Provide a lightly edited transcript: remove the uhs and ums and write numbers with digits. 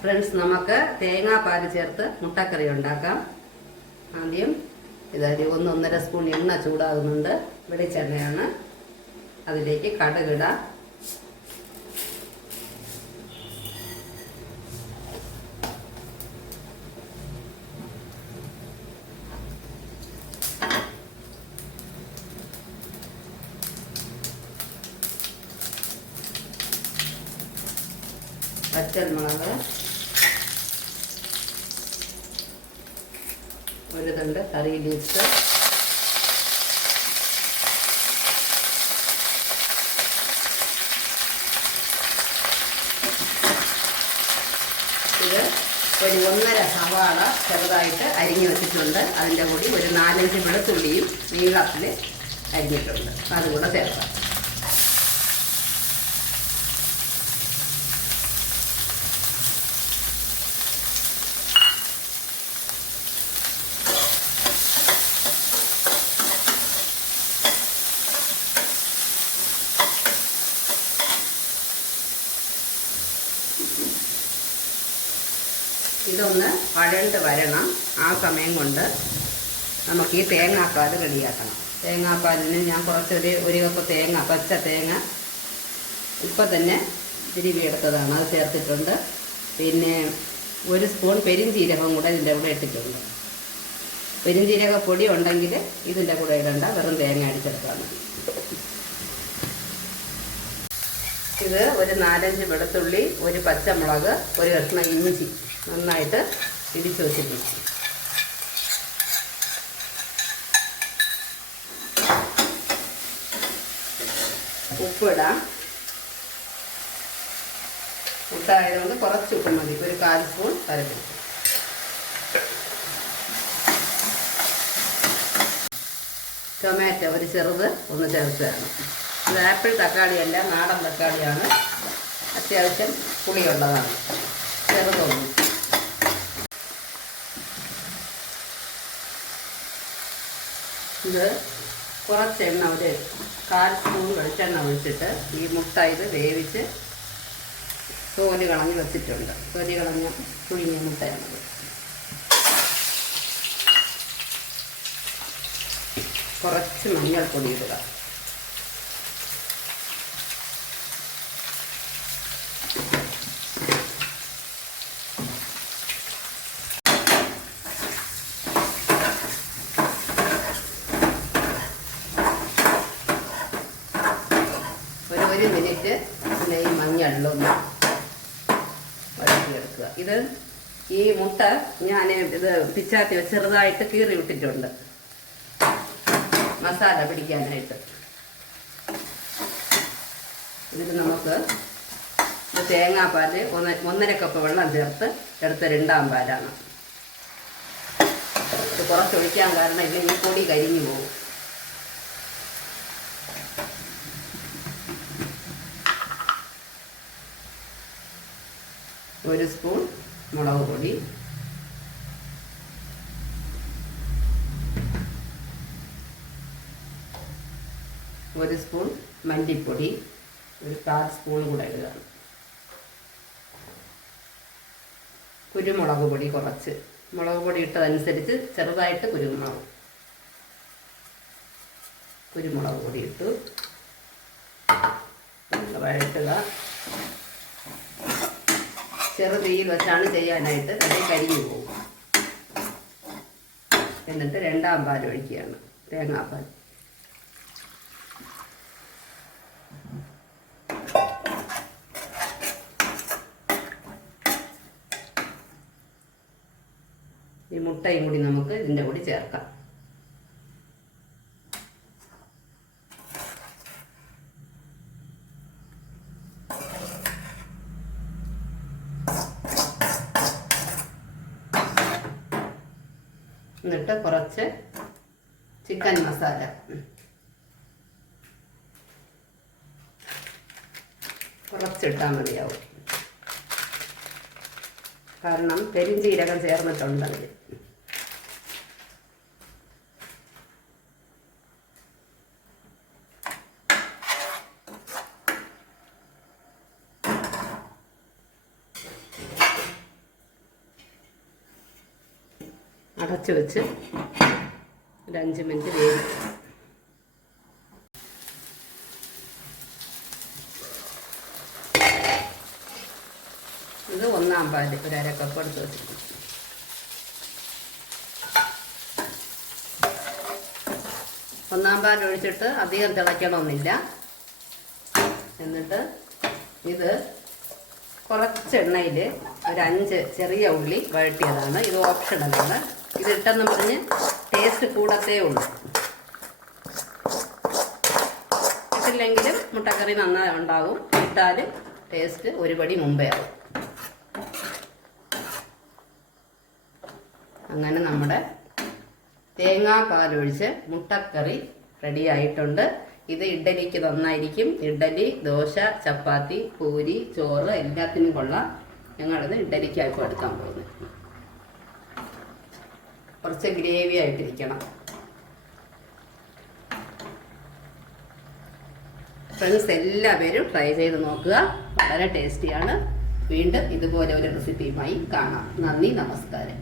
Friends, നമുക്ക് തേങ്ങാപ്പാൽ ചേർത്ത് മുട്ടക്കറി ഉണ്ടാക്കാം. ആദ്യം ഇതൊരു 1-1.5 സ്പൂൺ എണ്ണ ചൂടാകുന്നുണ്ട്. വെളിച്ചെണ്ണയാണ്. അതിലേക്ക് കടുകിടാം. പച്ചമുളക്, ഒരു തണ്ട് കറി ലീവ്സ്, ഇത് ഒരു 1.5 സവാള ചെറുതായിട്ട് അരിഞ്ഞു വെച്ചിട്ടുണ്ട്. അതിൻ്റെ കൂടി ഒരു 4-5 വെളുത്തുള്ളിയും നീളത്തിൽ അരിഞ്ഞിട്ടുണ്ട്. അതുകൂടെ ചേർക്കാം. ഇതൊന്ന് വഴണ്ട് വരണം. ആ സമയം കൊണ്ട് നമുക്ക് ഈ തേങ്ങാപ്പാൽ റെഡിയാക്കണം. തേങ്ങാപ്പാലിന് ഞാൻ ഒരു കപ്പ് തേങ്ങ, പച്ച തേങ്ങ ഇപ്പം തന്നെ തിരുവിയെടുത്തതാണ്, അത് ചേർത്തിട്ടുണ്ട്. പിന്നെ 1 സ്പൂൺ പെരിഞ്ചീരകം കൂടെ ഇതിൻ്റെ കൂടെ ഇട്ടിട്ടുണ്ട്. പെരിഞ്ചീരക പൊടി ഉണ്ടെങ്കിൽ ഇതിൻ്റെ കൂടെ ഇടണ്ട, വെറും തേങ്ങ അടിച്ചെടുത്താൽ മതി. ഇത് ഒരു 4-5 വെളുത്തുള്ളി, ഒരു പച്ചമുളക്, ഒരു കഷ്ണം ഇഞ്ചി നന്നായിട്ട് ഇടിച്ചു വെച്ചിട്ടുണ്ട്. ഉപ്പിടാം. മുട്ടായതുകൊണ്ട് കുറച്ച് ഉപ്പ് മതി, ഒരു 1/4 സ്പൂൺ കറിവേപ്പില. ടൊമാറ്റോ ഒരു ചെറുത് ഒന്ന് ചേർത്ത് തരണം. ഇത് ആപ്പിൾ തക്കാളിയല്ല, നാടൻ തക്കാളിയാണ്. അത്യാവശ്യം പുളിയുള്ളതാണ്. ചെറുതൊന്നും. ഇത് കുറച്ച് എണ്ണ, ഒരു 1/4 സ്പൂൺ വെളിച്ചെണ്ണ ഒഴിച്ചിട്ട് ഈ മുട്ട ഇത് വേവിച്ച് തോല് കളഞ്ഞ് വെച്ചിട്ടുണ്ട്. തൊലി കളഞ്ഞ പുഴുങ്ങിയ മുട്ടയാണത്. കുറച്ച് മഞ്ഞൾപ്പൊടി ഇടുക. ഒരു മിനിറ്റ് പിന്നെ ഈ മഞ്ഞളിലൊന്ന് വഴറ്റിയെടുക്കുക. ഈ മുട്ട ഞാൻ ഇത് പിച്ചാത്തി ചെറുതായിട്ട് കീറി വിട്ടിട്ടുണ്ട് മസാല പിടിക്കാനായിട്ട്. ഇതിൽ നമുക്ക് തേങ്ങാപ്പാൽ 1.5 കപ്പ് വെള്ളം ചേർത്ത് എടുത്ത 2-ാം പാലാണ്. ഇത് കുറച്ചൊഴിക്കാൻ കാരണം ഇല്ലെങ്കിൽ പൊടി കരിഞ്ഞു പോകും. ഒരു സ്പൂൺ മുളക് പൊടി, ഒരു സ്പൂൺ മല്ലിപ്പൊടി, ഒരു 1/4 സ്പൂൺ കൂടെ ഇടുക. കുരുമുളക് പൊടി കുറച്ച്, മുളക് പൊടി ഇട്ടതനുസരിച്ച് ചെറുതായിട്ട് കുരുമുളക് പൊടി ഇട്ടു. വഴറ്റുക. ചെറുതീയിൽ വെച്ചാണ് ചെയ്യാനായിട്ട്, അല്ലെങ്കിൽ കരിഞ്ഞു പോകും. എന്നിട്ട് 2-ാം പാൽ ഒഴിക്കുകയാണ്, തേങ്ങാപ്പാൽ. ഈ മുട്ടയും കൂടി നമുക്ക് ഇതിൻ്റെ കൂടി ചേർക്കാം. എന്നിട്ട് കുറച്ച് ചിക്കൻ മസാല, കുറച്ചിട്ടാൽ മതിയാവും. കാരണം പെരിഞ്ചീരകം ചേർന്നിട്ടുണ്ട് അതിൽ. അടച്ചു വെച്ച് ഒരു 5 മിനിറ്റ് വേവിക്കാം. ഇത് 1 പാൽ ഒരു 1/2 കപ്പ് എടുത്ത് വെച്ചിട്ടുണ്ട്. ഒന്നാം പാൽ ഒഴിച്ചിട്ട് അധികം തിളയ്ക്കണമെന്നില്ല. എന്നിട്ട് ഇത് കുറച്ച് എണ്ണയിൽ ഒരു 5 ചെറിയ ഉള്ളി വഴറ്റിയതാണ്. ഇത് ഓപ്ഷണലാണ്. ഇത് ഇട്ടെന്ന് പറഞ്ഞ് ടേസ്റ്റ് കൂടത്തേ ഉള്ളൂ. ഇട്ടില്ലെങ്കിലും മുട്ടക്കറി നന്നായി ഉണ്ടാകും. ഇട്ടാലും ടേസ്റ്റ് ഒരുപടി മുമ്പേ ആവും. അങ്ങനെ നമ്മുടെ തേങ്ങാപ്പാലൊഴിച്ച് മുട്ടക്കറി റെഡി ആയിട്ടുണ്ട്. ഇത് ഇഡ്ഡലിക്ക് നന്നായിരിക്കും. ഇഡ്ഡലി, ദോശ, ചപ്പാത്തി, പൂരി, ചോറ് എല്ലാത്തിനും കൊള്ളാം. ഞങ്ങളിത് ഇഡ്ഡലിക്കായിപ്പോൾ എടുക്കാൻ പോകുന്നത്. കുറച്ച് ഗ്രേവി ആയിട്ടിരിക്കണം. ഫ്രണ്ട്സ്, എല്ലാവരും ട്രൈ ചെയ്ത് നോക്കുക. വളരെ ടേസ്റ്റിയാണ്. വീണ്ടും ഇതുപോലെ ഒരു റെസിപ്പിയുമായി കാണാം. നന്ദി, നമസ്കാരം.